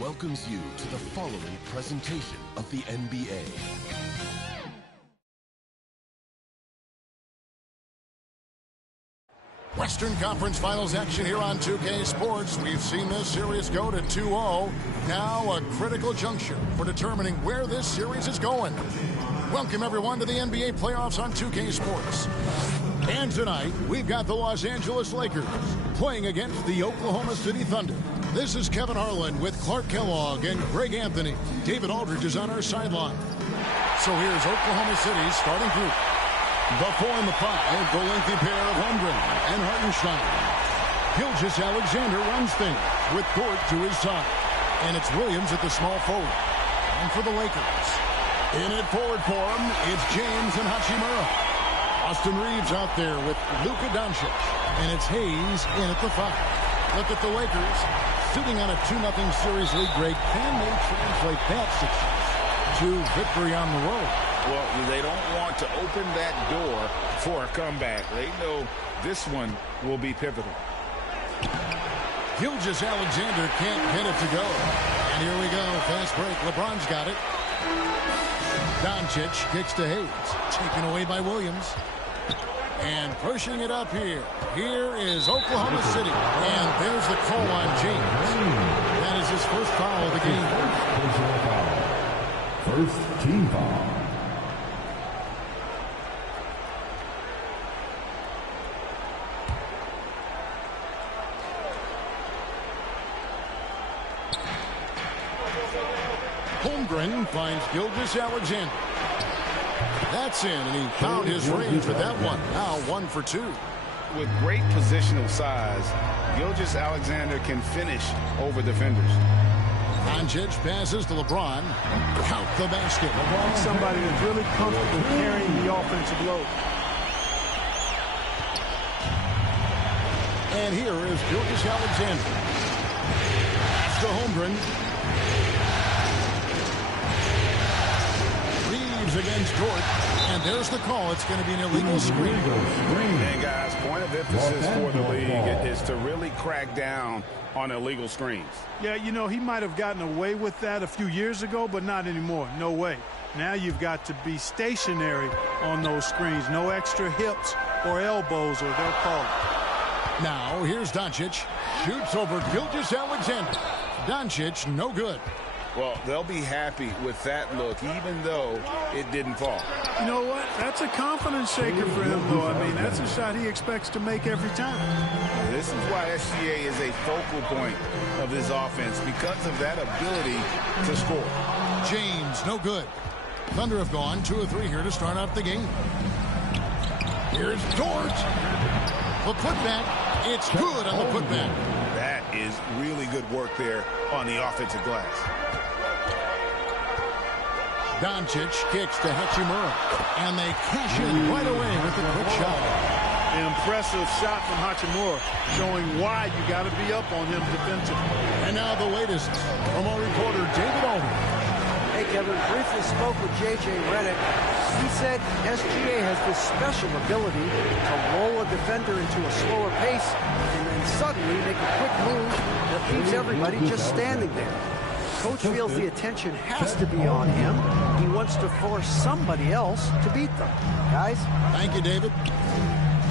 welcomes you to the following presentation of the NBA. Western Conference Finals action here on 2K Sports. We've seen this series go to 2-0. Now a critical juncture for determining where this series is going. Welcome everyone to the NBA playoffs on 2K Sports. And tonight, we've got the Los Angeles Lakers playing against the Oklahoma City Thunder. This is Kevin Harlan with Clark Kellogg and Greg Anthony. David Aldridge is on our sideline. So here's Oklahoma City's starting group. The 4 and the 5, the lengthy pair of Holmgren and Hartenstein. Gilgeous-Alexander runs things with Dort to his side. And it's Williams at the small forward. And for the Lakers, in at forward for him, it's James and Hachimura. Austin Reeves out there with Luka Doncic. And it's Hayes in at the 5. Look at the Lakers sitting on a 2-0 series lead. Greg, can they translate that success to victory on the road? Well, they don't want to open that door for a comeback. They know this one will be pivotal. Gilgeous-Alexander can't get it to go. And here we go. Fast break. LeBron's got it. Doncic kicks to Hayes. Taken away by Williams. And pushing it up here. Here is Oklahoma City. And there's the call on James. That is his first foul of the game. First team foul. Holmgren finds Gilgeous-Alexander. That's in, and he found his range with that one. Now 1 for 2. With great positional size, Gilgeous-Alexander can finish over defenders. Doncic passes to LeBron. Count the basket. LeBron, somebody that's really comfortable carrying the offensive load. And here is Gilgeous-Alexander. Pass to Holmgren. Against Dort, and there's the call. It's going to be an illegal screen. And guys, point of emphasis for the league is to really crack down on illegal screens. Yeah, you know, he might have gotten away with that a few years ago, but not anymore. No way. Now you've got to be stationary on those screens. No extra hips or elbows, or they'll call it. Now here's Doncic. Shoots over Gilgeous-Alexander. Doncic, no good. Well, they'll be happy with that look, even though it didn't fall. You know what? That's a confidence shaker for him, though. I mean, that's a shot he expects to make every time. This is why SGA is a focal point of this offense, because of that ability to score. James, no good. Thunder have gone 2 of 3 here to start out the game. Here's Dort. The putback. It's good on the putback. That is really good work there on the offensive glass. Doncic kicks to Hachimura, and they cash in right away with a quick shot. An impressive shot from Hachimura, showing why you got to be up on him defensively. And now the latest from our reporter, David Aldridge. Hey, Kevin, briefly spoke with J.J. Redick. He said SGA has this special ability to roll a defender into a slower pace and then suddenly make a quick move that leaves everybody just standing there. Coach feels the attention has to be on him. He wants to force somebody else to beat them. Guys? Thank you, David.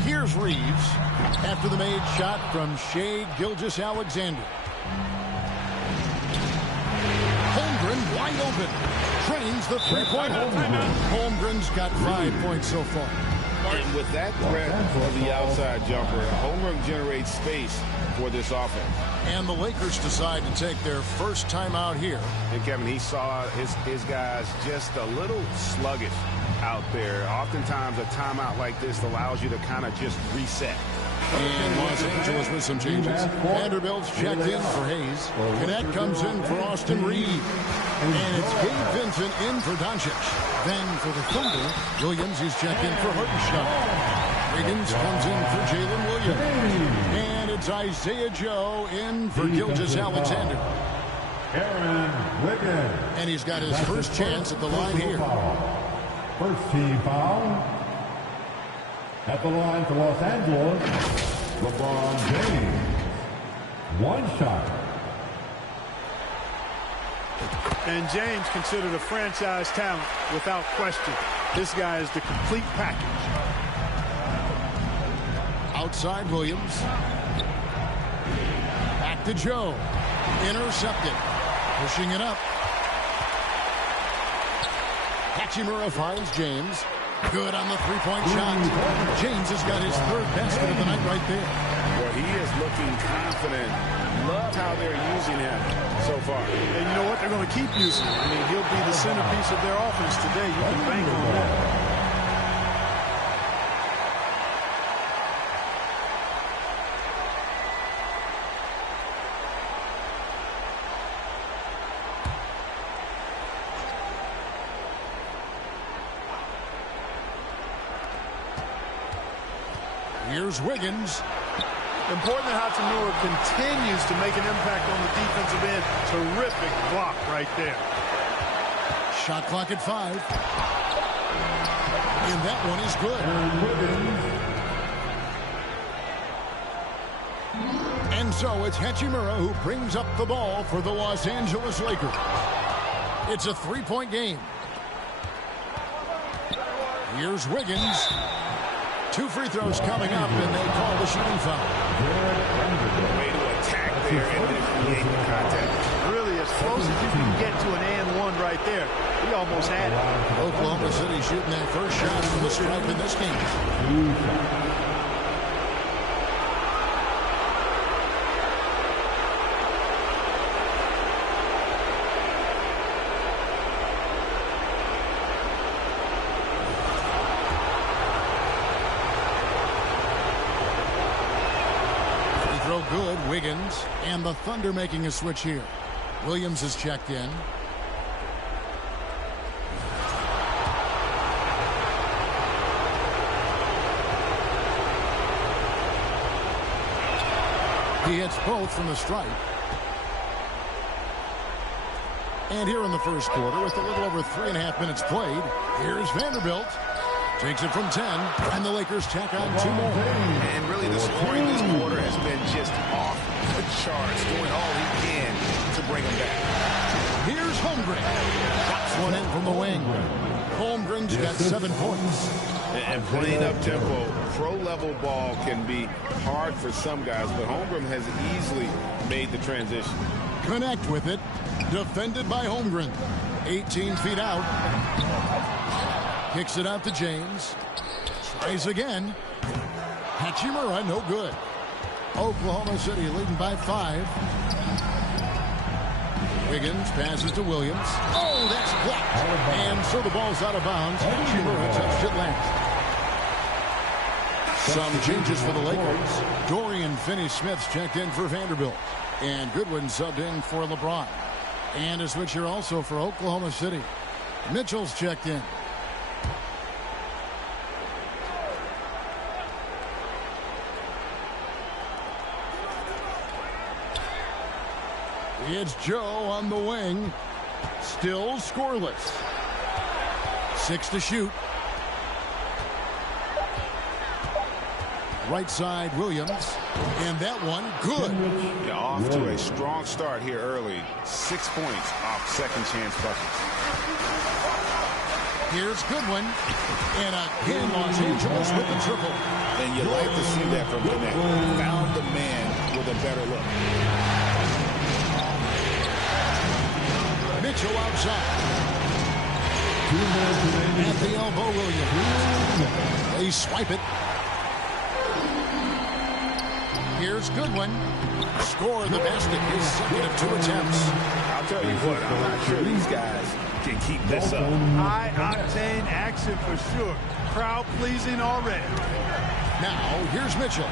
Here's Reeves after the made shot from Shai Gilgeous-Alexander. Holmgren wide open. Trains the three-point Holmgren's got 5 points so far. And with that threat of the outside jumper, Holmgren generates space for this offense. And the Lakers decide to take their first timeout here. And Kevin, he saw his guys just a little sluggish out there. Oftentimes a timeout like this allows you to kind of just reset. And Los Angeles with some changes. Vanderbilt's checked in for Hayes. Cadet comes in for Austin Reeves. And it's Gabe Vincent in for Doncic. Then for the Thunder, Williams is checked in for Hartenstein. Wiggins comes in for Jalen Williams. And it's Isaiah Joe in for Gilgeous-Alexander. Aaron Wiggins. And he's got his first chance at the line here. First team foul. At the line for Los Angeles, LeBron James. One shot. And James considered a franchise talent without question. This guy is the complete package. Outside Williams. Back to Joe. Intercepted. Pushing it up. Hachimura finds James. Good on the three-point shot. James has got his third basket of the night right there. Well, he is looking confident. Love how they're using him so far. And you know what? They're going to keep using him. I mean, he'll be the centerpiece of their offense today. You can bank on that. Here's Wiggins. Important that Hachimura continues to make an impact on the defensive end. Terrific block right there. Shot clock at 5. And that one is good. And so it's Hachimura who brings up the ball for the Los Angeles Lakers. It's a 3-point game. Here's Wiggins. 2 free throws coming up, and they call the shooting foul. Way to attack there and then create the contact. Really, as close as you can get to an and one right there. He almost had it. Oklahoma City shooting that first shot from the stripe in this game. Good. Wiggins and the Thunder making a switch here. Williams is checked in. He hits both from the stripe. And here in the first quarter, with a little over 3.5 minutes played, here's Vanderbilt. Takes it from 10, and the Lakers tack on 2 more. And really, the scoring this quarter has been just off the charts, doing all he can to bring them back. Here's Holmgren. Drops one in from the wing. Holmgren's got 7 points. And playing up-tempo, pro-level ball can be hard for some guys, but Holmgren has easily made the transition. Connect with it. Defended by Holmgren. 18 feet out. Kicks it out to James. Tries again. Hachimura, no good. Oklahoma City leading by 5. Wiggins passes to Williams. Oh, that's blocked. And so the ball's out of bounds. Hachimura touched it last. Some changes for the Lakers. Dorian Finney-Smith's checked in for Vanderbilt. And Goodwin subbed in for LeBron. And a switch here also for Oklahoma City. Mitchell's checked in. It's Joe on the wing. Still scoreless. 6 to shoot. Right side, Williams. And that one, good. Yeah, off to a strong start here early. 6 points off second chance buckets. Here's Goodwin. And again, Los Angeles with the triple. And you like to see that from Connect. Found the man with a better look. Mitchell outside. At the elbow, Williams. They swipe it. Here's Goodwin. Score the basket. His second of 2 attempts. I'll tell you what, I'm not sure these guys can keep this up. High-octane action for sure. Crowd-pleasing already. Now, here's Mitchell.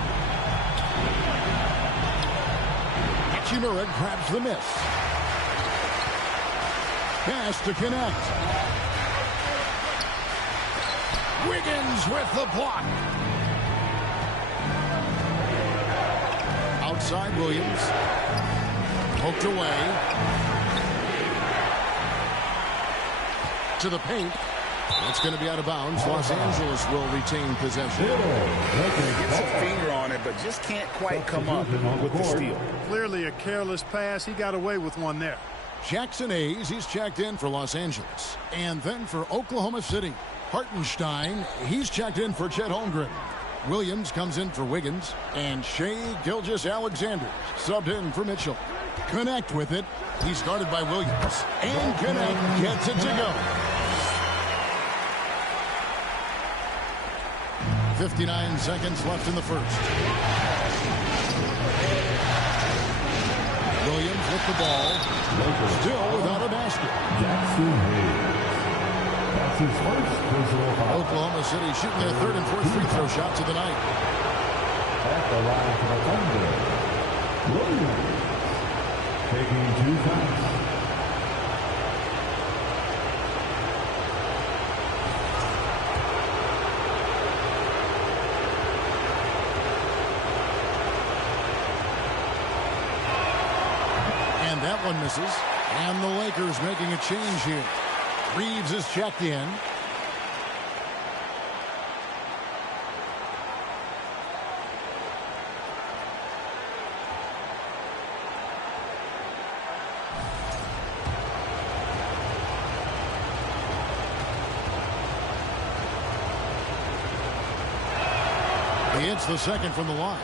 Hachimura grabs the miss. Pass to connect. Wiggins with the block. Outside Williams. Poked away. To the paint. That's going to be out of bounds. Los Angeles will retain possession. Gets a finger on it, but just can't quite come up with the steal. Clearly a careless pass. He got away with one there. Jackson Hayes, he's checked in for Los Angeles. And then for Oklahoma City, Hartenstein, he's checked in for Chet Holmgren. Williams comes in for Wiggins. And Shai Gilgeous-Alexander subbed in for Mitchell. Connect with it. He's guarded by Williams. And Connect gets it to go. 59 seconds left in the first. Williams with the ball. Still without a basket. Jackson Hayes. That's his first personal foul. Oklahoma City shooting their third and fourth free throw shots of the night. At the line for the Thunder, Williams taking 2 fouls. And that one misses. And the Lakers making a change here. Reeves is checked in. He hits the second from the line.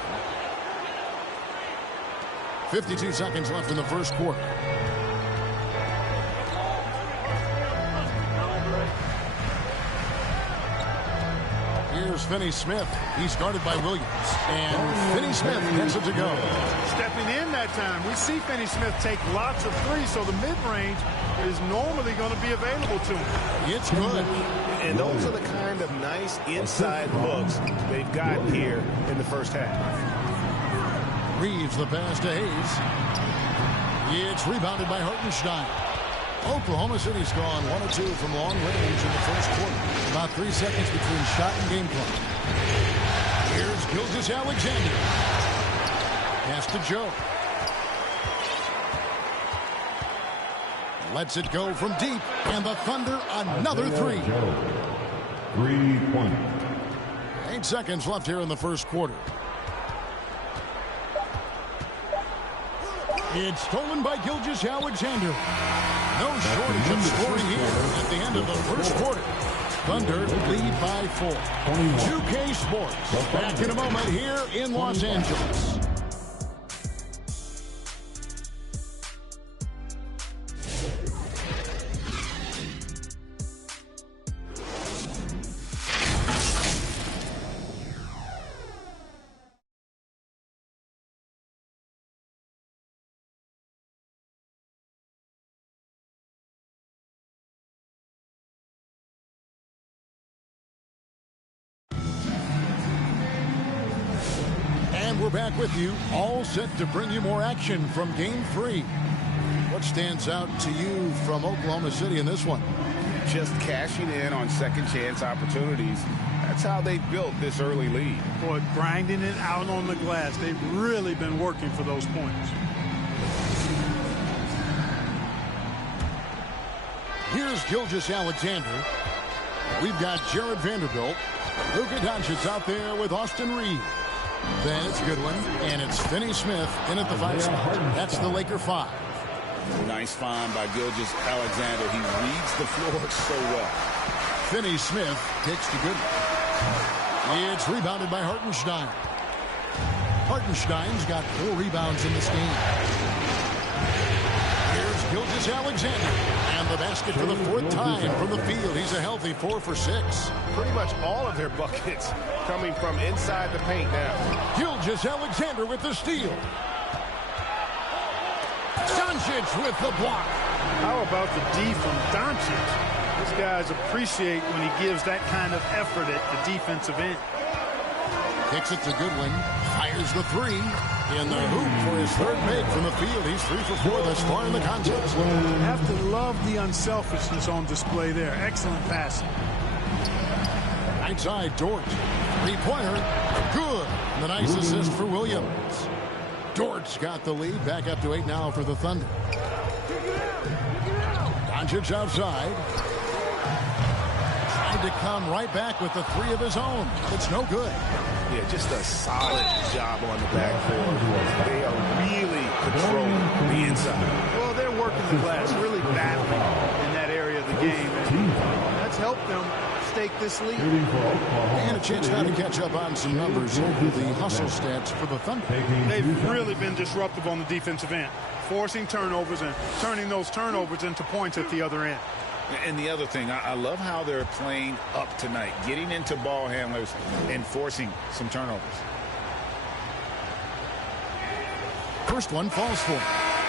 52 seconds left in the first quarter. Here's Finney-Smith. He's guarded by Williams. And Finney-Smith gets it to go. Stepping in that time. We see Finney-Smith take lots of threes, so the mid-range is normally going to be available to him. It's good. And those are the kind of nice inside looks they've gotten here in the first half. Reeves the pass to Hayes. It's rebounded by Hartenstein. Oklahoma City's gone 1 of 2 from long range in the first quarter. About 3 seconds between shot and game clock. Here's Gilgeous-Alexander. Pass to Joe. Lets it go from deep. And the Thunder another three. 3-point. 8 seconds left here in the first quarter. It's stolen by Gilgeous-Alexander. No shortage of scoring here at the end of the first quarter. Thunder lead by 4. 2K Sports back in a moment here in Los Angeles. We're back with you, all set to bring you more action from Game 3. What stands out to you from Oklahoma City in this one? Just cashing in on second chance opportunities. That's how they built this early lead. Boy, grinding it out on the glass. They've really been working for those points. Here's Gilgeous-Alexander. We've got Jared Vanderbilt. Luka Doncic out there with Austin Reeves. Then it's Goodwin, and it's Finney-Smith in at the 5 spot. That's the Laker 5. Nice find by Gilgeous-Alexander. He reads the floor so well. Finney-Smith kicks to Goodwin. It's rebounded by Hartenstein. Hartenstein's got 4 rebounds in this game. Here's Gilgeous-Alexander. And the basket for the 4th time from the field. He's a healthy 4 for 6. Pretty much all of their buckets coming from inside the paint now. Gilgeous-Alexander with the steal. Doncic with the block. How about the D from Doncic? These guys appreciate when he gives that kind of effort at the defensive end. Kicks it to Goodwin. Fires the 3. In the hoop for his 3rd make from the field. He's 3 for 4 thus far in the contest. You have to love the unselfishness on display there. Excellent passing. Right side, Dort. 3-pointer. Good. And the nice assist for Williams. Dort's got the lead. Back up to 8 now for the Thunder. Doncic outside. Tried to come right back with the 3 of his own. It's no good. Yeah, just a solid job on the backboard. They are really controlling the inside. Well, they're working the glass, really battling in that area of the game. And that's helped them stake this lead. And a chance now to catch up on some numbers. The hustle stats for the Thunder. They've really been disruptive on the defensive end, forcing turnovers and turning those turnovers into points at the other end. And the other thing, I love how they're playing up tonight, getting into ball handlers and forcing some turnovers. First one falls for him.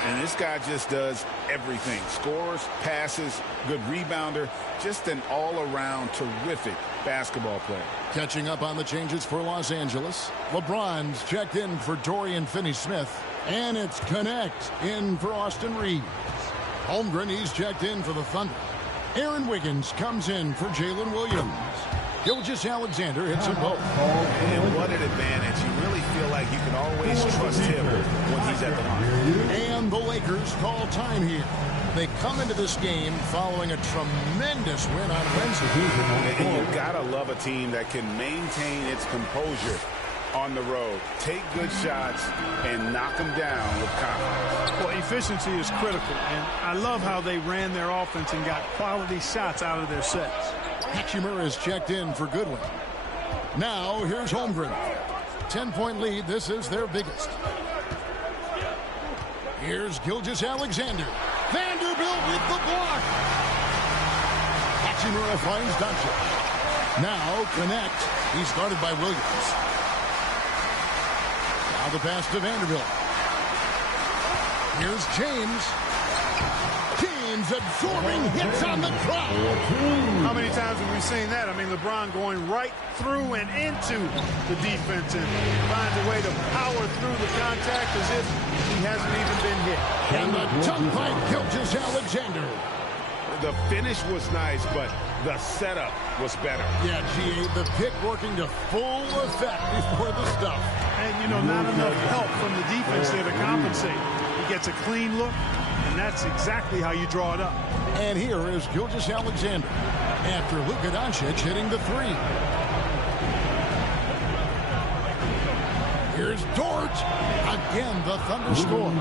And this guy just does everything. Scores, passes, good rebounder, just an all-around terrific basketball player. Catching up on the changes for Los Angeles. LeBron's checked in for Dorian Finney-Smith. And it's Connect in for Austin Reeves. Holmgren, he's checked in for the Thunder. Aaron Wiggins comes in for Jalen Williams. Gilgeous-Alexander hits them both. And what an advantage. You really feel like you can always trust him when he's at the line. And the Lakers call time here. They come into this game following a tremendous win on Wednesday. And you've got to love a team that can maintain its composure on the road, take good shots, and knock them down with confidence. Well, efficiency is critical, and I love how they ran their offense and got quality shots out of their sets. Hachimura is checked in for Goodwin. Now, here's Holmgren. 10-point lead. This is their biggest. Here's Gilgeous-Alexander. Vanderbilt with the block. Hachimura finds Doncic. Now, Connect. He's guarded by Williams. Now the pass to Vanderbilt. Here's James. James absorbing hits on the clock. How many times have we seen that? I mean, LeBron going right through and into the defense and finds a way to power through the contact as if he hasn't even been hit. And the dunk by Gilgeous-Alexander. The finish was nice, but the setup was better. Yeah, G.A., the pick working to full effect before the stuff. And, you know, not enough help from the defense there to compensate. He gets a clean look, and that's exactly how you draw it up. And here is Gilgeous-Alexander after Luka Doncic hitting the three. Here's Dort. Again, the Thunder scores.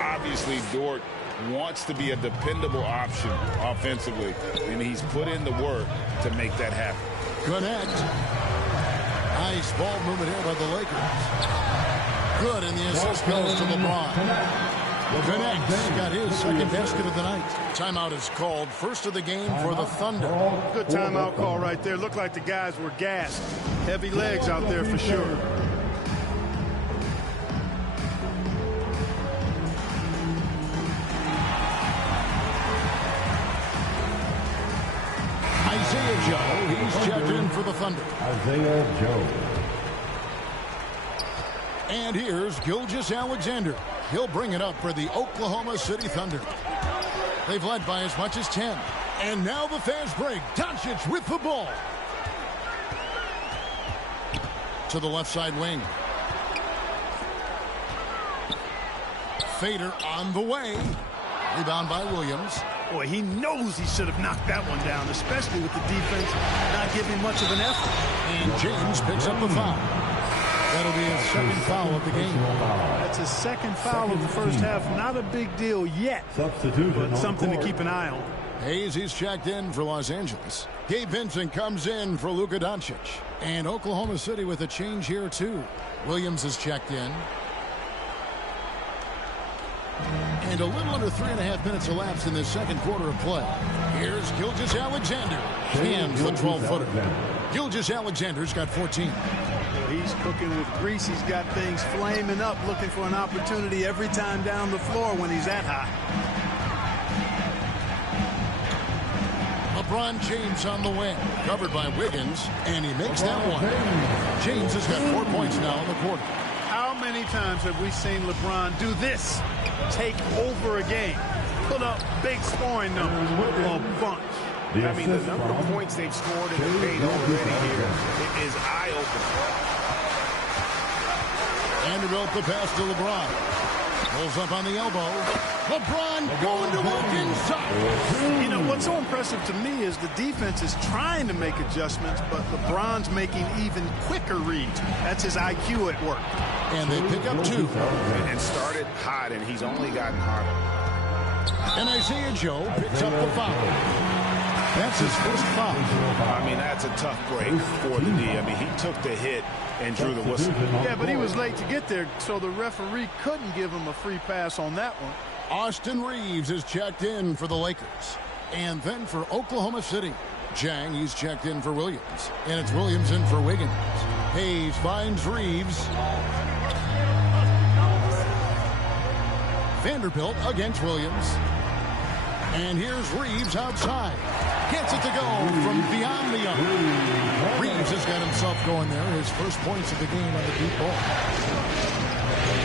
Obviously, Dort wants to be a dependable option offensively, and he's put in the work to make that happen. Connect. Nice ball movement here by the Lakers. Good, and the assist goes to LeBron. Connect got his second basket of the night. Timeout is called. First of the game for the Thunder. Good timeout call right there. Looked like the guys were gassed. Heavy legs out there for sure. Isaiah Joe, he's checked in for the Thunder. Isaiah Joe. And here's Gilgeous-Alexander. He'll bring it up for the Oklahoma City Thunder. They've led by as much as 10. And now the fast break. Doncic with the ball. To the left side wing. Fader on the way. Rebound by Williams. Boy, he knows he should have knocked that one down, especially with the defense not giving much of an effort. And James picks up the foul. That'll be his second foul of the game. That's his second foul of the first half. Not a big deal yet, but something to keep an eye on. Hayes, he's checked in for Los Angeles. Gabe Vincent comes in for Luka Doncic. And Oklahoma City with a change here, too. Williams is checked in. And a little under 3.5 minutes elapsed in this second quarter of play. Here's Gilgeous-Alexander. Hands the 12-footer. Gilgeous-Alexander's got 14. He's cooking with grease. He's got things flaming up, looking for an opportunity every time down the floor when he's that high. LeBron James on the wing. Covered by Wiggins, and he makes that one. James has got 4 points now in the quarter. How many times have we seen LeBron do this? Take over a game. Put up big scoring numbers. A bunch. I mean, the number of points they've scored in the paint already here is eye-opening. Vanderbilt the pass to LeBron. Pulls up on the elbow. LeBron going to work inside. You know, what's so impressive to me is the defense is trying to make adjustments, but LeBron's making even quicker reads. That's his IQ at work. And they pick up 2. And started hot, and he's only gotten harder. And Isaiah Joe picks up the foul. That's his first foul. I mean, that's a tough break for the D. I mean, he took the hit and drew the whistle. Yeah, but he was late to get there, so the referee couldn't give him a free pass on that one. Austin Reeves is checked in for the Lakers. And then for Oklahoma City, Jang, he's checked in for Williams. And it's Williams in for Wiggins. Hayes finds Reeves. Vanderbilt against Williams. And here's Reeves outside. Gets it to go from beyond the arc. Reeves has got himself going there. His first points of the game on the deep ball.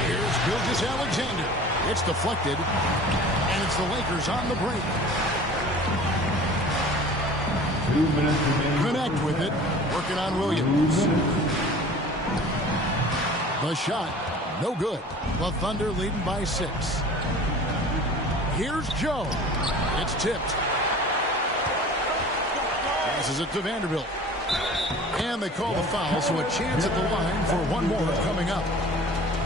Here's Gilgeous-Alexander. It's deflected. And it's the Lakers on the break. 2 minutes remaining. Connect with it. Working on Williams. The shot. No good. The Thunder leading by 6. Here's Joe. It's tipped. Passes it to Vanderbilt. And they call the foul, so a chance at the line for one more coming up.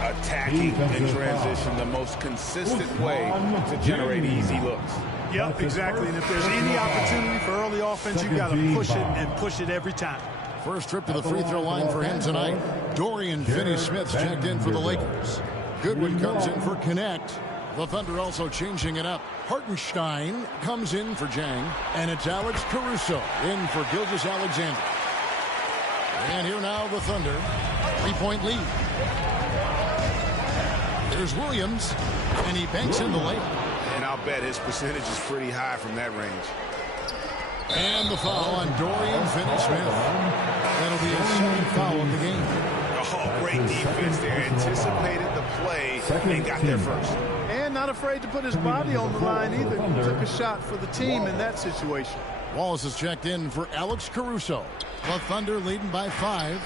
Attacking in transition, the most consistent way to generate easy looks. Yep, exactly. And if there's any opportunity for early offense, you've got to push it and push it every time. First trip to the free throw line for him tonight. Dorian Finney-Smith checked in for the Lakers. Goodwin comes in for Connect. The Thunder also changing it up. Hartenstein comes in for Jang. And it's Alex Caruso in for Gilgeous-Alexander. And here now the Thunder. 3-point lead. There's Williams. And he banks in the layup. And I'll bet his percentage is pretty high from that range. And the foul on Dorian Finney-Smith. That'll be his second foul of the game. Oh, great defense there. Anticipated the play and got there first. And not afraid to put his body on the line either. Took a shot for the team in that situation. Wallace is checked in for Alex Caruso. The Thunder leading by 5.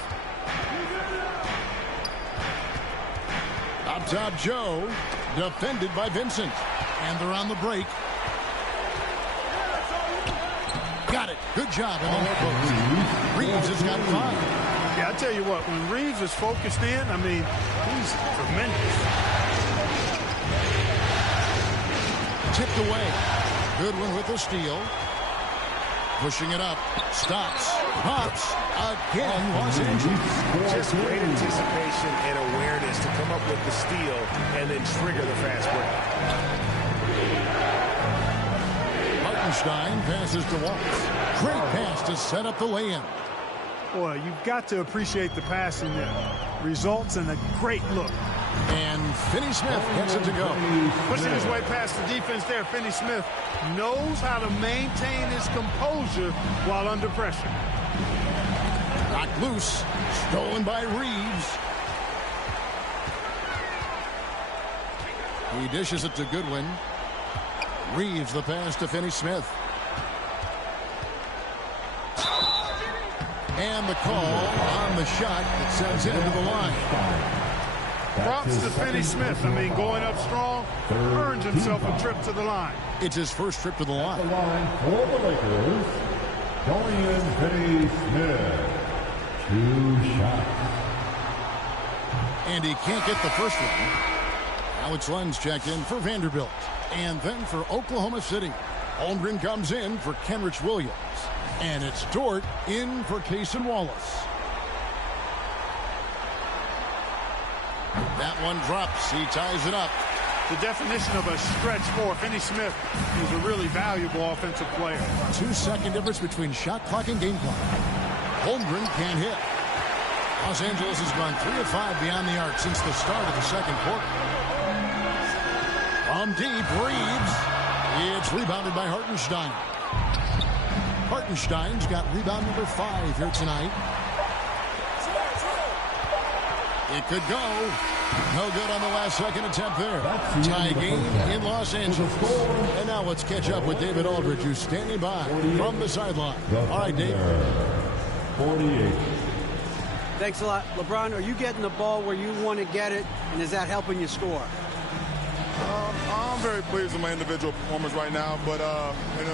Up top, Joe. Defended by Vincent. And they're on the break. Got it. Good job in the low post. Reeves has got 5. Yeah, I tell you what, when Reeves is focused in, I mean, he's tremendous. Tipped away. Goodwin with the steal. Pushing it up. Stops. Pops. Again, Los Angeles. Just great anticipation and awareness to come up with the steal and then trigger the fast break. Hartenstein passes to Wallace. Great pass to set up the lay-in. Boy, you've got to appreciate the passing there. Results in a great look. And Finney-Smith gets it to go. Pushing his way past the defense there, Finney-Smith knows how to maintain his composure while under pressure. Knocked loose. Stolen by Reeves. He dishes it to Goodwin. Reeves the pass to Finney-Smith. And the call on the shot that sends him to the line. Props to Finney-Smith. I mean, going up strong, earns himself a trip to the line. It's his first trip to the line. The line for the Lakers, Dorian Finney-Smith. 2 shots. And he can't get the first one. Alex Len's checked in for Vanderbilt. And then for Oklahoma City, Holmgren comes in for Kenrich Williams. And it's Dort in for Cason Wallace. That one drops. He ties it up. The definition of a stretch 4. Finney-Smith is a really valuable offensive player. 2-second difference between shot clock and game clock. Holmgren can't hit. Los Angeles has gone 3 of 5 beyond the arc since the start of the second quarter. From deep, Reeves. It's rebounded by Hartenstein. Hartenstein's got rebound number 5 here tonight. It could go. No good on the last second attempt there. Tie game in Los Angeles. And now let's catch up with David Aldridge, who's standing by from the sideline. All right, Dave. 48. Thanks a lot. LeBron, are you getting the ball where you want to get it, and is that helping you score? I'm very pleased with my individual performance right now, but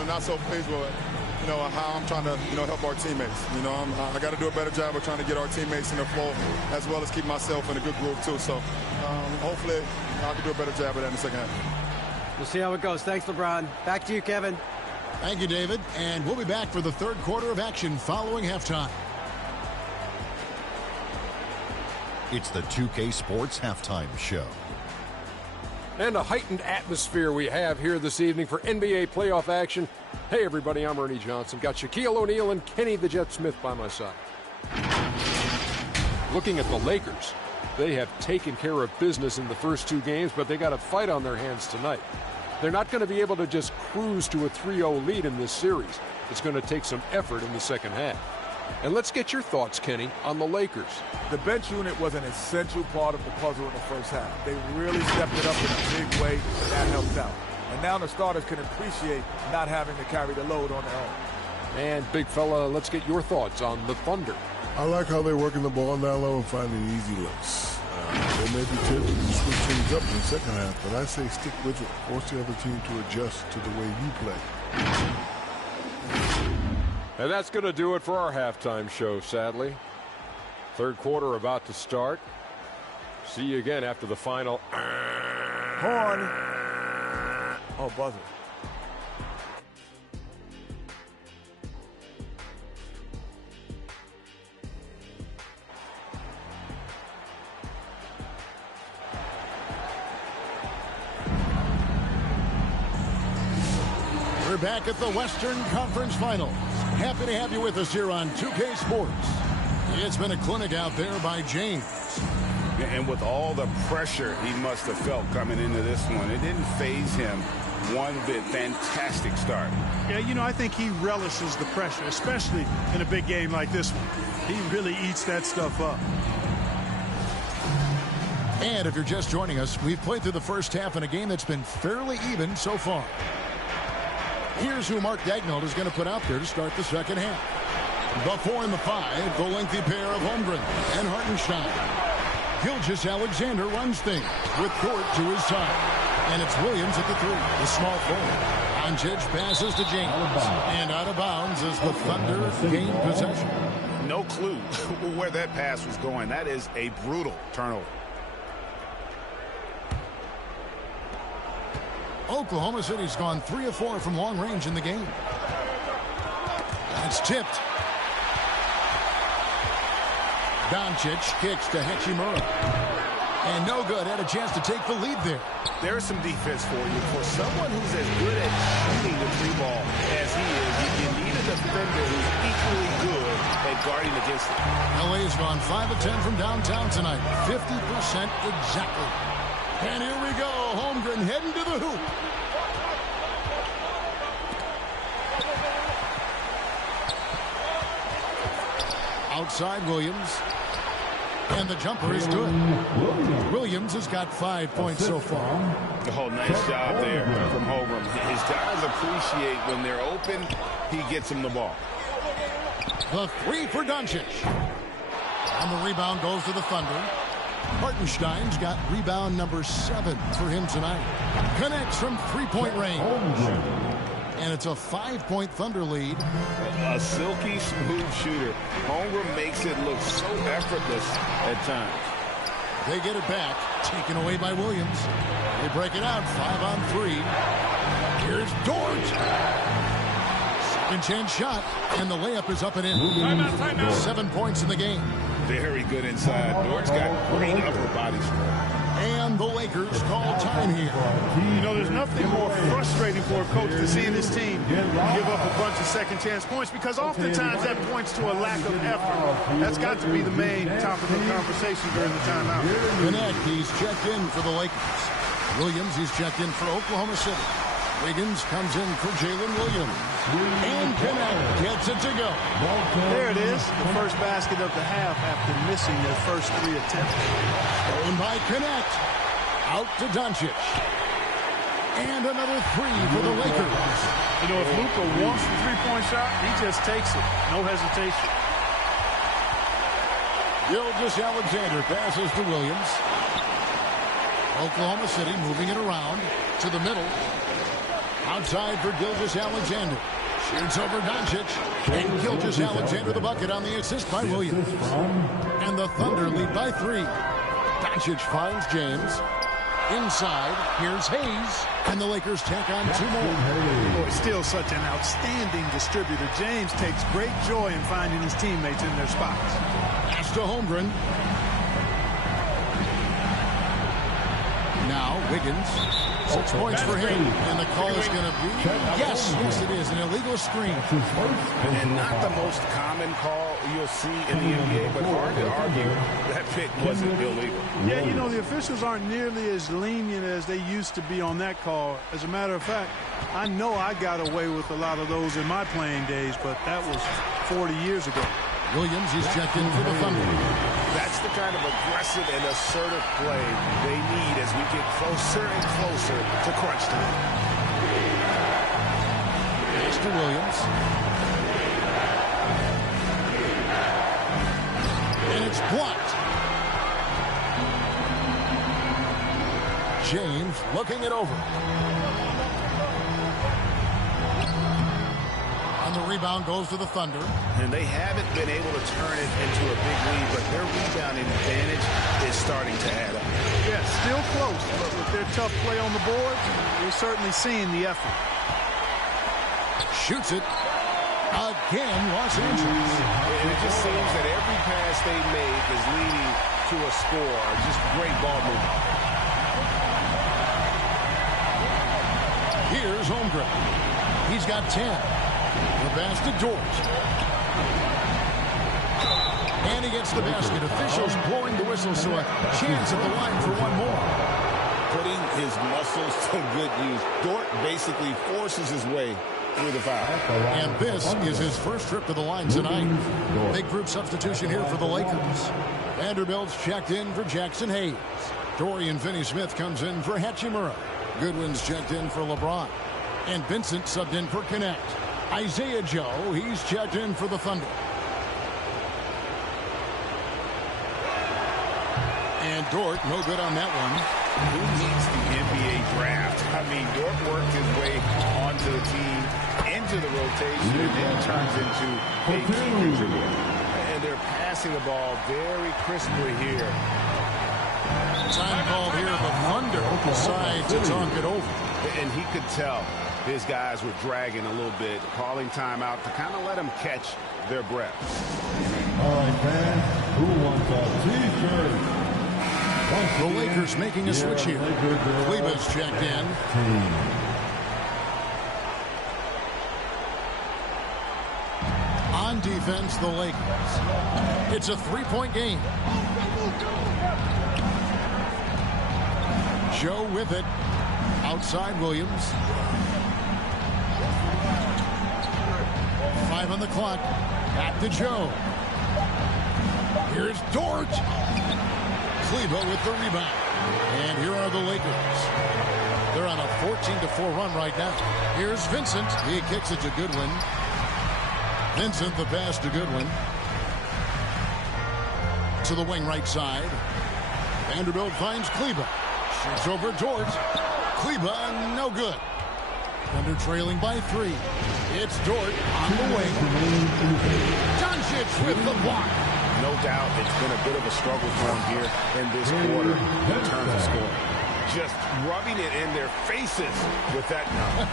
not so pleased with how I'm trying to help our teammates. I got to do a better job of trying to get our teammates in the flow, as well as keep myself in a good groove too. So hopefully I can do a better job of that in the second half. We'll see how it goes. Thanks, LeBron. Back to you, Kevin. Thank you, David. And we'll be back for the third quarter of action following halftime. It's the 2K Sports Halftime Show. And a heightened atmosphere we have here this evening for NBA playoff action. Hey, everybody, I'm Ernie Johnson. Got Shaquille O'Neal and Kenny the Jet Smith by my side. Looking at the Lakers, they have taken care of business in the first two games, but they got a fight on their hands tonight. They're not going to be able to just cruise to a 3-0 lead in this series. It's going to take some effort in the second half. And let's get your thoughts, Kenny, on the Lakers. The bench unit was an essential part of the puzzle in the first half. They really stepped it up in a big way, and that helped out. And now the starters can appreciate not having to carry the load on their own. And, big fella, let's get your thoughts on the Thunder. I like how they're working the ball down low and finding easy looks. They may be tempted to switch things up in the second half, but I say stick with it. Force the other team to adjust to the way you play. And that's going to do it for our halftime show, sadly. Third quarter about to start. See you again after the final. Horn. Oh, buzzer. We're back at the Western Conference Finals. Happy to have you with us here on 2K Sports. It's been a clinic out there by James. And with all the pressure he must have felt coming into this one, it didn't faze him one bit. Fantastic start. Yeah, you know, I think he relishes the pressure, especially in a big game like this one. He really eats that stuff up. And if you're just joining us, we've played through the first half in a game that's been fairly even so far. Here's who Mark Daigneault is going to put out there to start the second half. The 4 and the 5, the lengthy pair of Holmgren and Hartenstein. Gilgeous-Alexander runs things with Dort to his side. And it's Williams at the 3, the small forward. Doncic passes to James. And out of bounds as the Thunder gain possession. No clue where that pass was going. That is a brutal turnover. Oklahoma City's gone 3 of 4 from long range in the game. That's tipped. Doncic kicks to Hachimura. And no good. Had a chance to take the lead there. There's some defense for you. For someone who's as good at shooting the 3 ball as he is, you need a defender who's equally good at guarding against it. LA's gone 5 of 10 from downtown tonight. 50% exactly. And here we go. Holmgren heading to the hoop. Outside Williams. And the jumper is good. Williams has got 5 points so far. Oh, nice job there from Holmgren. His guys appreciate when they're open, he gets them the ball. The 3 for Doncic. And the rebound goes to the Thunder. Hartenstein's got rebound number 7 for him tonight. Connects from 3-point range. And it's a 5-point Thunder lead. A silky smooth shooter. Holmgren makes it look so effortless at times. They get it back. Taken away by Williams. They break it out. 5 on 3. Here's Dort. Second chance shot. And the layup is up and in. Timeout. 7 points in the game. Very good inside. Dort's got great upper body strength. And the Lakers call time here. You know, there's nothing more frustrating for a coach than seeing his team give up a bunch of second chance points, because oftentimes that points to a lack of effort. That's got to be the main topic of conversation during the timeout. Connect, he's checked in for the Lakers. Williams, he's checked in for Oklahoma City. Wiggins comes in for Jalen Williams. And Connect gets it to go. There it is, the first basket of the half after missing their first 3 attempts. Stolen by Connect. Out to Doncic. And another 3 for the Lakers. You know, if Luka wants the 3-point shot, he just takes it. No hesitation. Gilgeous-Alexander passes to Williams. Oklahoma City moving it around to the middle. Outside for Gilgeous-Alexander. Shoots over Doncic. And Gilgeous-Alexander the bucket on the assist by Williams. And the Thunder lead by 3. Doncic finds James. Inside, here's Hayes. And the Lakers tack on 2 more. Boy, still such an outstanding distributor. James takes great joy in finding his teammates in their spots. Pass to Holmgren. Now, Wiggins. 6 points for him. And the call is going to be, yes, it is, an illegal screen. And not the most common call you'll see in the NBA, but hard to argue that pick wasn't illegal. Yeah, you know, the officials aren't nearly as lenient as they used to be on that call. As a matter of fact, I know I got away with a lot of those in my playing days, but that was 40 years ago. Williams is checked in for the Thunder. That's the kind of aggressive and assertive play they need as we get closer and closer to crunch time. Pass to Williams. And it's blocked. James looking it over. And the rebound goes to the Thunder. And they haven't been able to turn it into a big lead, but their rebounding advantage is starting to add up. Yeah, still close, but with their tough play on the board, we're certainly seeing the effort. Shoots it. Again, Los Angeles. And it just seems that every pass they make is leading to a score. Just great ball movement. Here's Holmgren. He's got 10. The pass to Dort. And he gets the basket. Officials blowing the whistle, so a chance at the line for one more. Putting his muscles to good use. Dort basically forces his way through the foul. And this is his first trip to the line tonight. Big group substitution here for the Lakers. Vanderbilt's checked in for Jackson Hayes. Dorian Finney-Smith comes in for Hachimura. Goodwin's checked in for LeBron. And Vincent subbed in for Connect. Isaiah Joe, he's checked in for the Thunder. And Dort, no good on that one. Who needs the NBA draft? I mean, Dort worked his way onto the team, into the rotation, and then turns into a key contributor. And they're passing the ball very crisply here. Time called here. The Thunder decide to talk it over. And he could tell his guys were dragging a little bit, calling timeout to kind of let them catch their breath. All right, fans, who wants a T-shirt? The Lakers making a switch here. Kleber's checked in. On defense, the Lakers. It's a 3-point game. Joe with it. Outside Williams. 5 on the clock. Back to Joe. Here's Dort. Kleber with the rebound. And here are the Lakers. They're on a 14-4 run right now. Here's Vincent. He kicks it to Goodwin. Vincent, the pass to Goodwin. To the wing right side. Vanderbilt finds Kleber. Shoots over Dort. Kleber, no good. Thunder trailing by 3. It's Dort on the wing. Doncic with the block. No doubt it's been a bit of a struggle for him here in this quarter in terms of scoring. Just rubbing it in their faces with that number.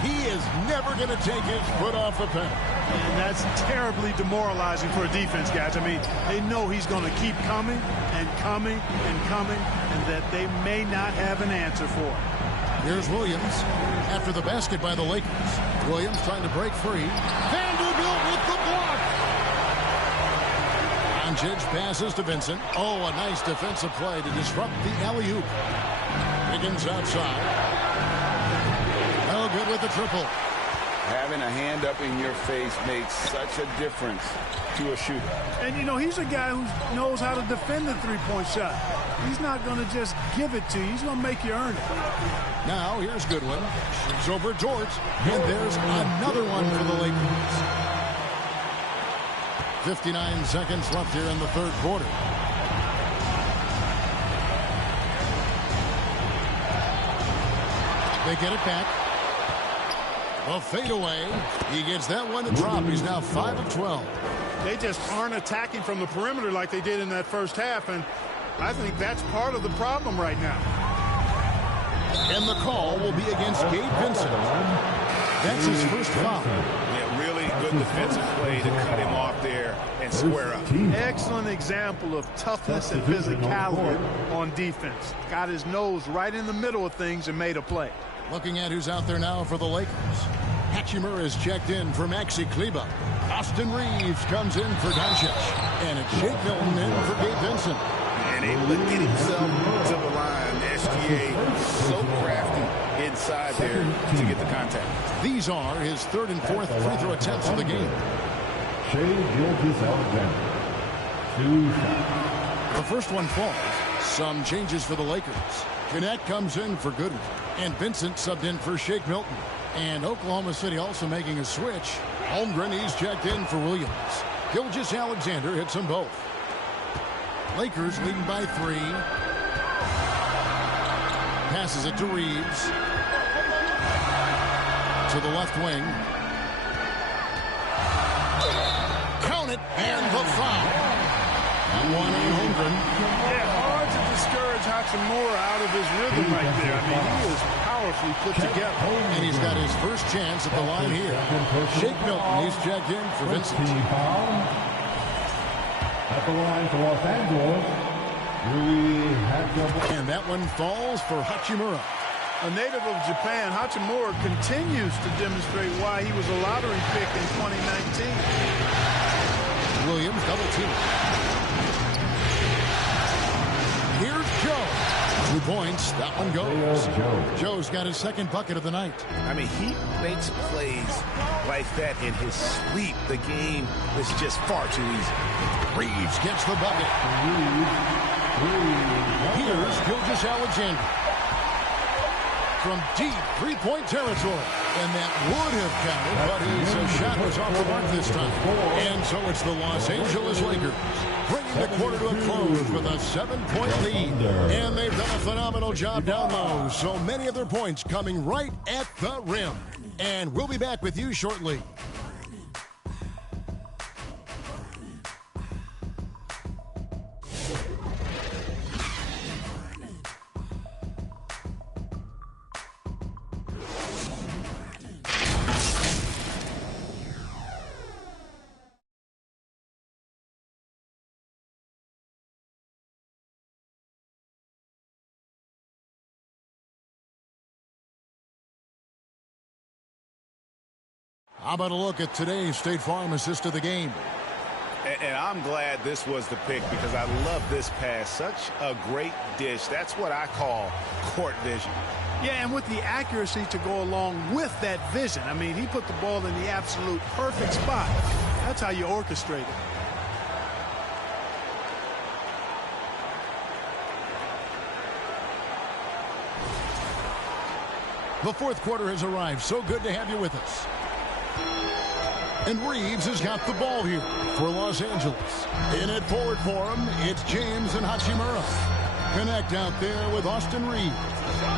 He is never going to take his foot off the pedal. And that's terribly demoralizing for a defense, guys. I mean, they know he's going to keep coming and coming and coming, and that they may not have an answer for it. Here's Williams after the basket by the Lakers. Williams trying to break free. Vanderbilt with the block. Doncic passes to Vincent. Oh, a nice defensive play to disrupt the alley-oop. Higgins outside. No good with the triple. Having a hand up in your face makes such a difference to a shooter. And, you know, he's a guy who knows how to defend the three-point shot. He's not going to just give it to you. He's going to make you earn it. Now, here's Goodwin. Shoots over Dort. And there's another one for the Lakers. 59 seconds left here in the third quarter. They get it back. A fadeaway. He gets that one to drop. He's now 5 of 12. They just aren't attacking from the perimeter like they did in that first half, and I think that's part of the problem right now. And the call will be against Gabe Vincent. That's his first foul. Yeah, really good defensive play to cut him off there and square up. Excellent example of toughness and physicality on defense. Got his nose right in the middle of things and made a play. Looking at who's out there now for the Lakers. Hachimura is checked in for Maxi Kleber. Austin Reeves comes in for Doncic. And it's Shake Milton in for Gabe Vincent. And able to get himself to the line. SGA so crafty inside there to get the contact. These are his third and fourth free throw attempts of the game. The first one falls. Some changes for the Lakers. Gannett comes in for Gooden. And Vincent subbed in for Shake Milton. And Oklahoma City also making a switch. Holmgren, he's checked in for Williams. Gilgeous-Alexander hits them both. Lakers leading by 3. Passes it to Reeves. To the left wing. Count it, and the foul. One on Holmgren. Yeah, hard to discourage Hachimura out of his rhythm right there. I mean, he is powerfully put together. And he's got his first chance at the line here. Shake Milton, he's checked in for Vincent. At the line for Los Angeles, and that one falls for Hachimura. A native of Japan, Hachimura continues to demonstrate why he was a lottery pick in 2019. Williams double team. Here's Joe. 2 points. That one goes. Joe's got his second bucket of the night. I mean, he makes plays like that in his sleep. The game is just far too easy. Reeves gets the bucket. Here's Gilgeous-Alexander. From deep three-point territory. And that would have counted, but his shot was off the mark this time. And so it's the Los Angeles Lakers bringing the quarter to a close with a 7-point lead. And they've done a phenomenal job down low. So many of their points coming right at the rim. And we'll be back with you shortly. How about a look at today's State Farm assist of the game? And I'm glad this was the pick because I love this pass. Such a great dish. That's what I call court vision. Yeah, and with the accuracy to go along with that vision. I mean, he put the ball in the absolute perfect spot. That's how you orchestrate it. The fourth quarter has arrived. So good to have you with us. And Reeves has got the ball here for Los Angeles. In it forward for him, it's James and Hachimura. Connect out there with Austin Reeves.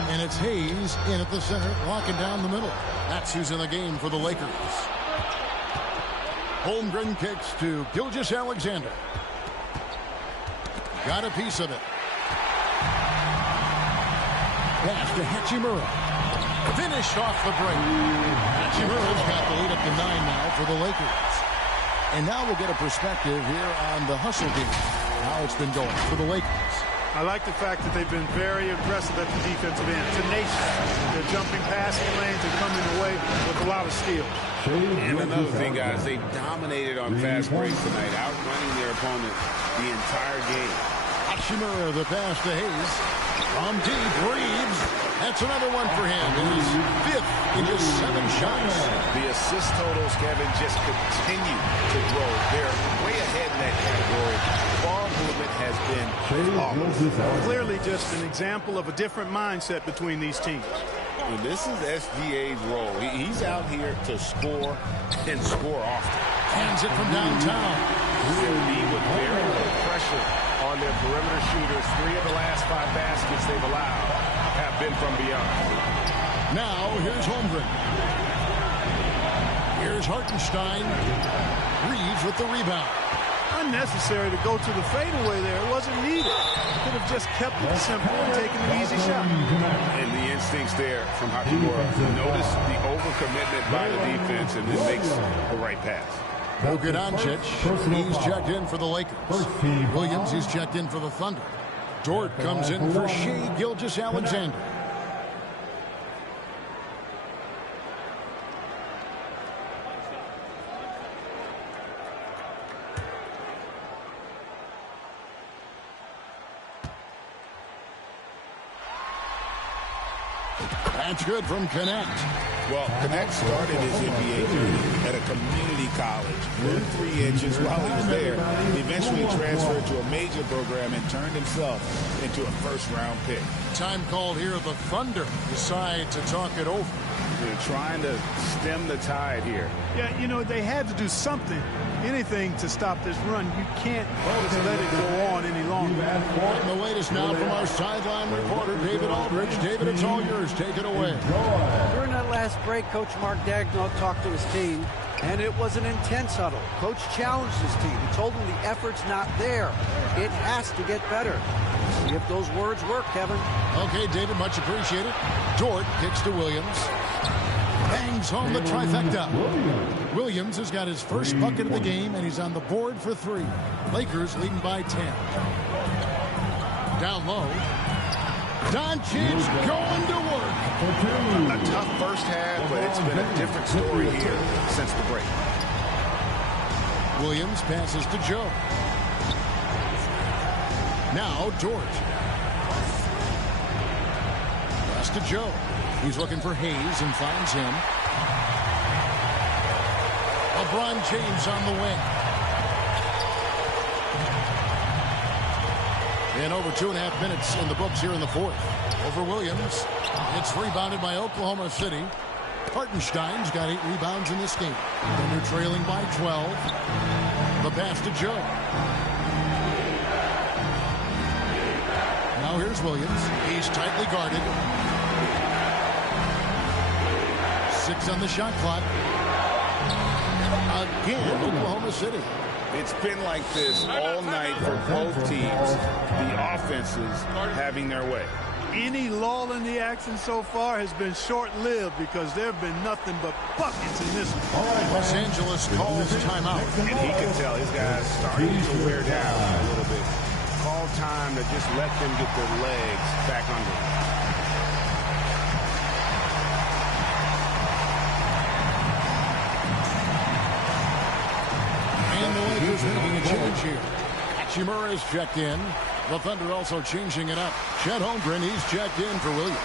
And it's Hayes in at the center, locking down the middle. That's who's in the game for the Lakers. Holmgren kicks to Gilgeous-Alexander. Got a piece of it. Pass to Hachimura. Finished off the break. Hachimura's got the lead up to 9 now for the Lakers. And now we'll get a perspective here on the hustle game. How it's been going for the Lakers. I like the fact that they've been very aggressive at the defensive end. Tenacious. They're jumping passing lanes and coming away with a lot of steals. And another thing, guys, they've dominated on fast breaks tonight, outrunning their opponent the entire game. Hachimura, the pass to Hayes. From deep, Reeves. That's another one for him. His fifth in just 7 shots. The assist totals, Kevin, just continue to grow. They're way ahead in that category. Ball movement has been flawless. Clearly just an example of a different mindset between these teams. Well, this is SGA's role. He's out here to score and score often. Hands it from downtown. They'll be with very little pressure on their perimeter shooters. 3 of the last 5 baskets they've allowed have been from beyond. Now, here's Holmgren. Here's Hartenstein. Reeves with the rebound. unnecessary to go to the fadeaway there. It wasn't needed. Could have just kept it simple and taken an easy shot. And the instincts there from Hachimura. Notice the overcommitment by the defense and then makes the right pass. Bogdancic, he's checked in for the Lakers. Williams, he's checked in for the Thunder. Dort comes in for Shea Gilgeous-Alexander. That's good from Connect. Well, Connect started his NBA journey at a community college, grew 3 inches while he was there, eventually transferred to a major program and turned himself into a first-round pick. Time called here. The Thunder decide to talk it over. They're trying to stem the tide here. Yeah, you know, they had to do something, anything to stop this run. You can't just let it go on any longer. And the latest now from our sideline reporter, David Aldridge. David, it's all yours. Take it away. During that last break, Coach Mark Daigneault talked to his team, and it was an intense huddle. Coach challenged his team. He told them the effort's not there. It has to get better. See if those words work, Kevin. Okay, David, much appreciated. Dort kicks to Williams. Bangs home the trifecta. Williams has got his first bucket of the game, and he's on the board for 3. Lakers leading by 10. Down low. Doncic going to work. A tough first half, but it's been a different story here since the break. Williams passes to Joe. Now Dort. Pass to Joe. He's looking for Hayes and finds him. LeBron James on the wing. And over 2.5 minutes in the books here in the fourth. Over Williams. It's rebounded by Oklahoma City. Hartenstein's got 8 rebounds in this game. And they're trailing by 12. The pass to Joe. Now here's Williams. He's tightly guarded. 6 on the shot clock. Again, Oklahoma City. It's been like this all night for both teams. The offenses having their way. Any lull in the action so far has been short-lived because there have been nothing but buckets in this one. All right, Los Angeles calls timeout. And he could tell his guys starting to wear down a little bit. Call time to just let them get their legs back under them. And the Lakers making a change here. Hachimura is checked in. The Thunder also changing it up. Chet Holmgren, he's checked in for Williams.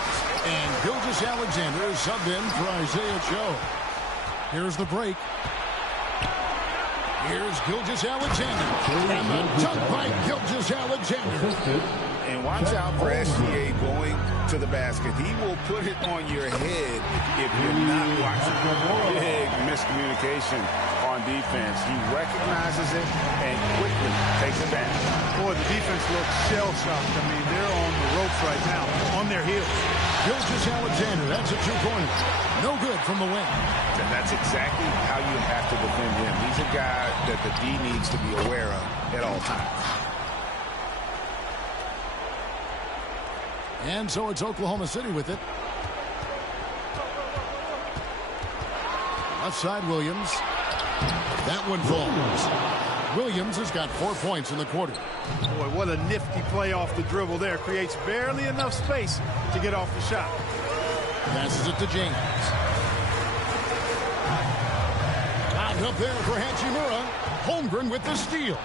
And Gilgeous-Alexander is subbed in for Isaiah Joe. Here's the break. Here's Gilgeous-Alexander. And the dunk by Gilgeous-Alexander. And watch out for SGA going to the basket. He will put it on your head if you're not watching. Big miscommunication on defense. He recognizes it and quickly takes it back. Boy, the defense looks shell-shocked. I mean, they're on the ropes right now, on their heels. Gilgeous-Alexander, that's a 2-pointer. No good from the wing. And that's exactly how you have to defend him. He's a guy that the D needs to be aware of at all times. And so it's Oklahoma City with it. Left side, Williams. That one falls. Williams has got 4 points in the quarter. Boy, what a nifty play off the dribble there. Creates barely enough space to get off the shot. Passes it to James. Out up there for Hachimura. Holmgren with the steal.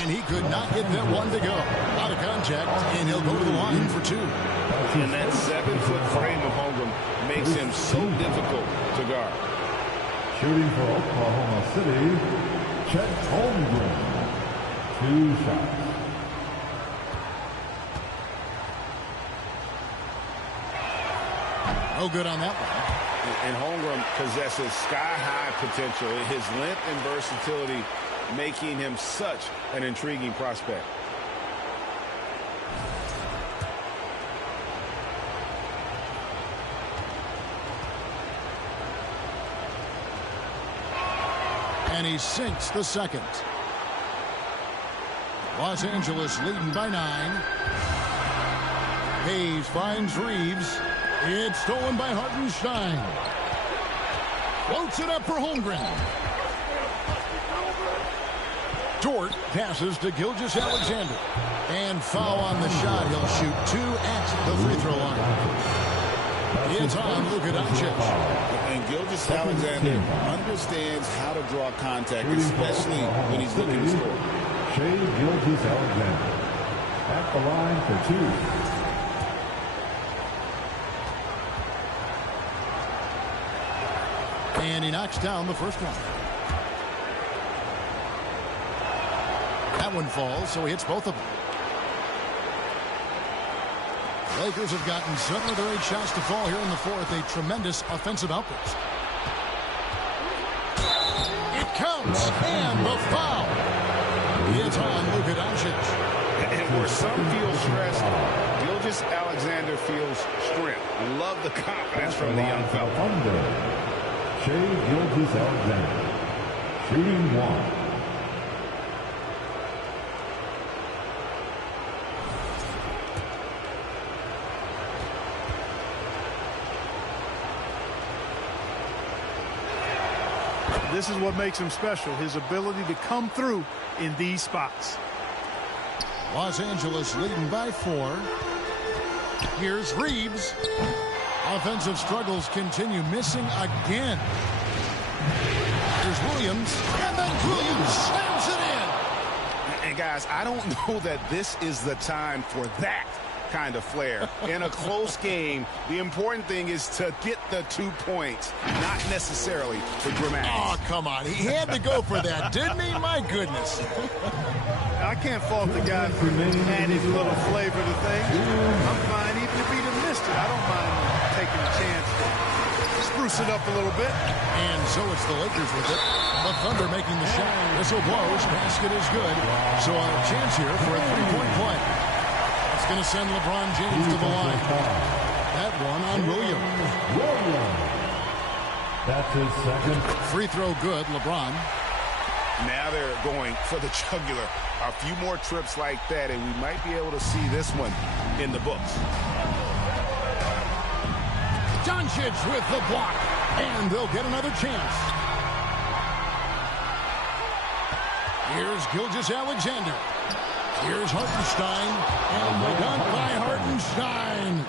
And he could not get that one to go. Out of contact, and he'll go to the line for 2. And that 7-foot frame of Holmgren makes him so difficult to guard. Shooting for Oklahoma City, Chet Holmgren. 2 shots. No good on that one. And Holmgren possesses sky-high potential. His length and versatility making him such an intriguing prospect. And he sinks the second. Los Angeles leading by 9. Hayes finds Reeves. It's stolen by Hartenstein. Floats it up for Holmgren. Dort passes to Gilgeous-Alexander. And foul on the shot. He'll shoot 2 at the free throw line. It's on Luka Doncic. And Gilgeous-Alexander understands how to draw contact, especially when he's looking to score. Shai Gilgeous-Alexander at the line for 2. And he knocks down the first one. That one falls, so he hits both of them. Lakers have gotten 7 of their 8 shots to fall here in the fourth. A tremendous offensive outburst. It counts, and the foul. It's on Luka Doncic. And where some feel stressed, Gilgeous-Alexander feels strength. Love the confidence from the young fella. Shai Gilgeous-Alexander shooting 1. This is what makes him special, his ability to come through in these spots. Los Angeles leading by 4. Here's Reeves. Offensive struggles continue, missing again. Here's Williams, and then Williams slams it in. And guys, I don't know that this is the time for that kind of flair. In a close game, the important thing is to get the 2 points, not necessarily the dramatics. Oh, come on. He had to go for that, didn't he? My goodness. I can't fault the guy for adding a little flavor to things. I'm fine even if he'd have missed it. I don't mind taking a chance to spruce it up a little bit. And so it's the Lakers with it. The Thunder making the shot. Whistle blows. Basket is good. So a chance here for a 3-point play. It's going to send LeBron James to the line. That one on Williams. That's his second. Free throw good, LeBron. Now they're going for the jugular. A few more trips like that, and we might be able to see this one in the books. Doncic with the block, and they'll get another chance. Here's Gilgeous-Alexander. Here's Hartenstein, and the dunk by Hartenstein.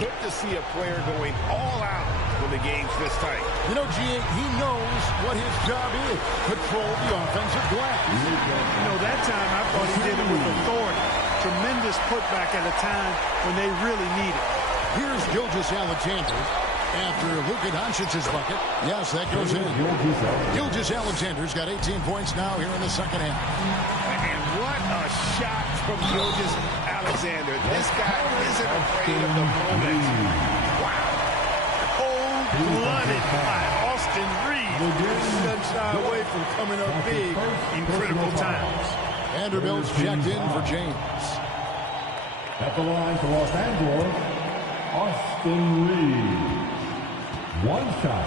Good to see a player going all out when the game's this tight. You know, G.A., he knows what his job is. Control the offensive glass. You know, that time I thought he did it with authority. Tremendous putback at a time when they really need it. Here's Gilgeous-Alexander after Luka Doncic's bucket. Yes, that goes in. Gilgeous-Alexander's got 18 points now here in the second half. And what a shot from Gilgeous-Alexander. This guy isn't afraid of the moment. Wow. Cold-blooded by Austin Reeves. He doesn't shy away from coming up big in critical times. Vanderbilt's checked in for James. At the line for Los Angeles, Austin Reeves. 1 shot.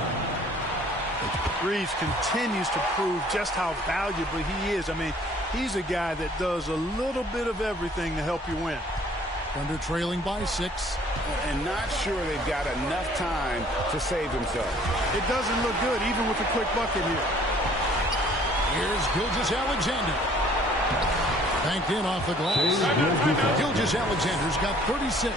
Reeves continues to prove just how valuable he is. I mean, he's a guy that does a little bit of everything to help you win. Thunder trailing by 6. And not sure they've got enough time to save themselves. It doesn't look good, even with a quick bucket here. Here's Gilgeous-Alexander. Banked in off the glass. Gilgeous-Alexander's got 36.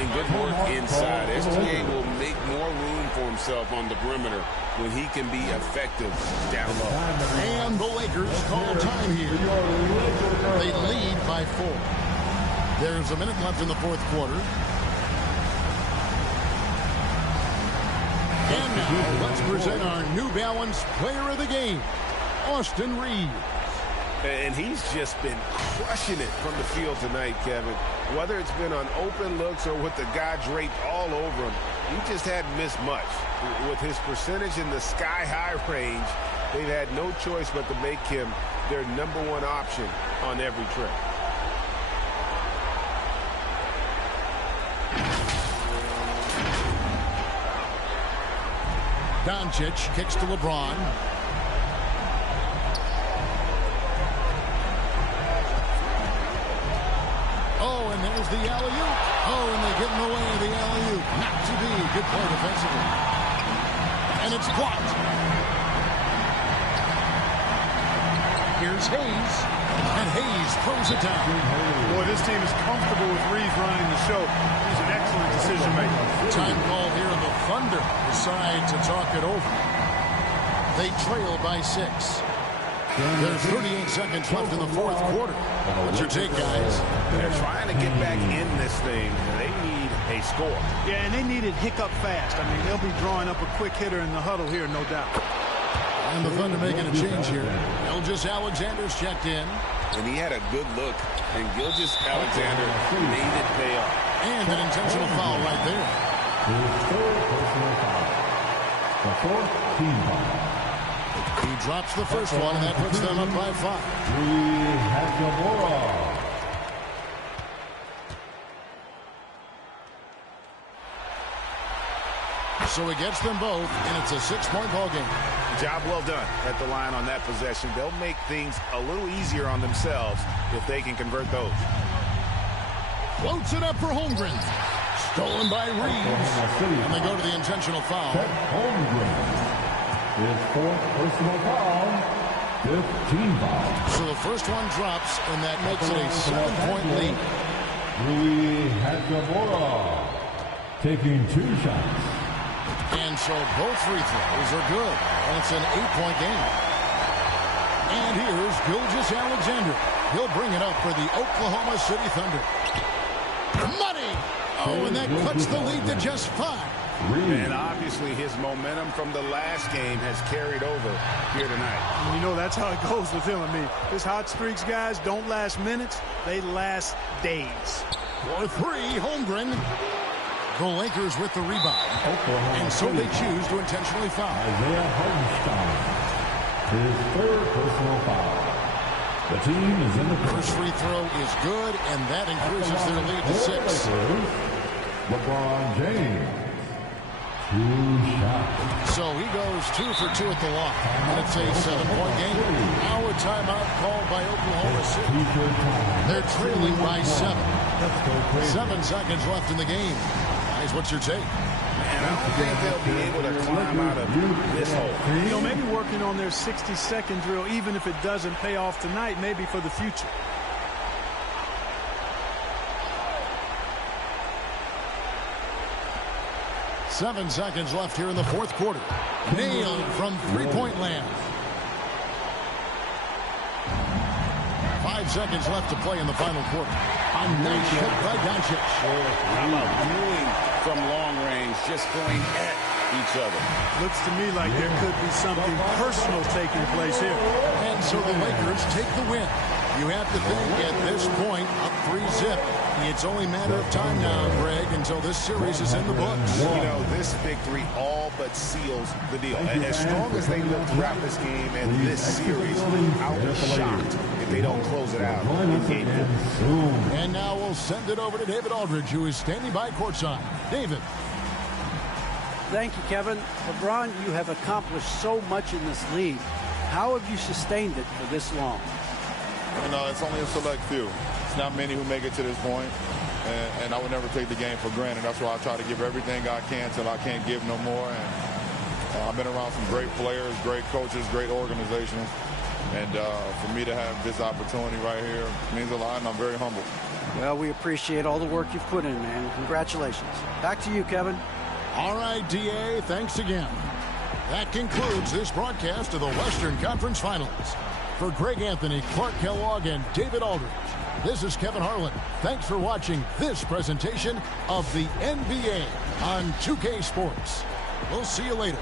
And good work inside. SGA will make more room for himself on the perimeter when he can be effective down low. And the Lakers call time here. They lead by 4. There's a minute left in the fourth quarter. And now let's present our New Balance Player of the Game, Austin Reeves. And he's just been crushing it from the field tonight, Kevin. Whether it's been on open looks or with the guy draped all over him, he just hadn't missed much. With his percentage in the sky-high range, they've had no choice but to make him their #1 option on every trip. Doncic kicks to LeBron. There's the alley-oop. Oh, and they get in the way of the alley-oop. Not to be. Good play defensively. And it's blocked. Here's Hayes. And Hayes throws it down. Boy, this team is comfortable with Reeves running the show. He's an excellent decision maker. Time call here, and the Thunder decide to talk it over. They trail by 6. There's 38 seconds left in the fourth quarter. What's your take, guys? They're trying to get back in this thing. They need a score. Yeah, and they need it hiccup fast. I mean, they'll be drawing up a quick hitter in the huddle here, no doubt. And the Thunder making a change here. Gilgeous-Alexander's checked in. And he had a good look. And Gilgeous-Alexander made it pay off. And an intentional foul right there. The fourth team foul. He drops the first one, and that puts them up by 5. So he gets them both, and it's a 6-point ball game. Job well done at the line on that possession. They'll make things a little easier on themselves if they can convert those. Floats it up for Holmgren. Stolen by Reeves. And they go to the intentional foul. Holmgren. His fourth personal foul. 15 foul. So the first one drops, and that makes it a 7-point lead. Rui Hachimura taking 2 shots. And so both free throws are good. And it's an 8-point game. And here's Gilgeous-Alexander. He'll bring it up for the Oklahoma City Thunder. Money! Oh, and that cuts the lead to just 5. And obviously his momentum from the last game has carried over here tonight. You know, that's how it goes with him. I mean, his hot streaks, guys, don't last minutes. They last days. For 3, Holmgren. The Lakers with the rebound. And so they choose to intentionally foul. Isaiah Hartenstein. His third personal foul. The team is in the first free throw is good, and that increases their lead to 6. LeBron James. 2 shots. So he goes 2 for 2 at the line, and it's a 7-point game. Now a timeout called by Oklahoma City. They're trailing by 7. 7 seconds left in the game. Guys, what's your take? Man, I don't think they'll be able to climb out of this hole. You know, maybe working on their 60-second drill, even if it doesn't pay off tonight, maybe for the future. Seven seconds left here in the fourth quarter. Nailed from three-point land. 5 seconds left to play in the final quarter. A nice hit by Doncic. How about doing from long range, just going at each other? Looks to me like there could be something personal taking place here. And so the Lakers take the win. You have to think at this point, up 3-zip. It's only a matter of time now, Greg, until this series is in the books. You know, this victory all but seals the deal. As strong as they look throughout this game and this series, I'll be shocked if they don't close it out in game 4. And now we'll send it over to David Aldridge, who is standing by courtside. David. Thank you, Kevin. LeBron, you have accomplished so much in this league. How have you sustained it for this long? You know, it's only a select few. It's not many who make it to this point, and I would never take the game for granted. That's why I try to give everything I can till I can't give no more. And I've been around some great players, great coaches, great organizations, and for me to have this opportunity right here means a lot, and I'm very humbled. Well, we appreciate all the work you've put in, man. Congratulations. Back to you, Kevin. All right, D.A., thanks again. That concludes this broadcast of the Western Conference Finals. For Greg Anthony, Clark Kellogg, and David Aldridge, this is Kevin Harlan. Thanks for watching this presentation of the NBA on 2K Sports. We'll see you later.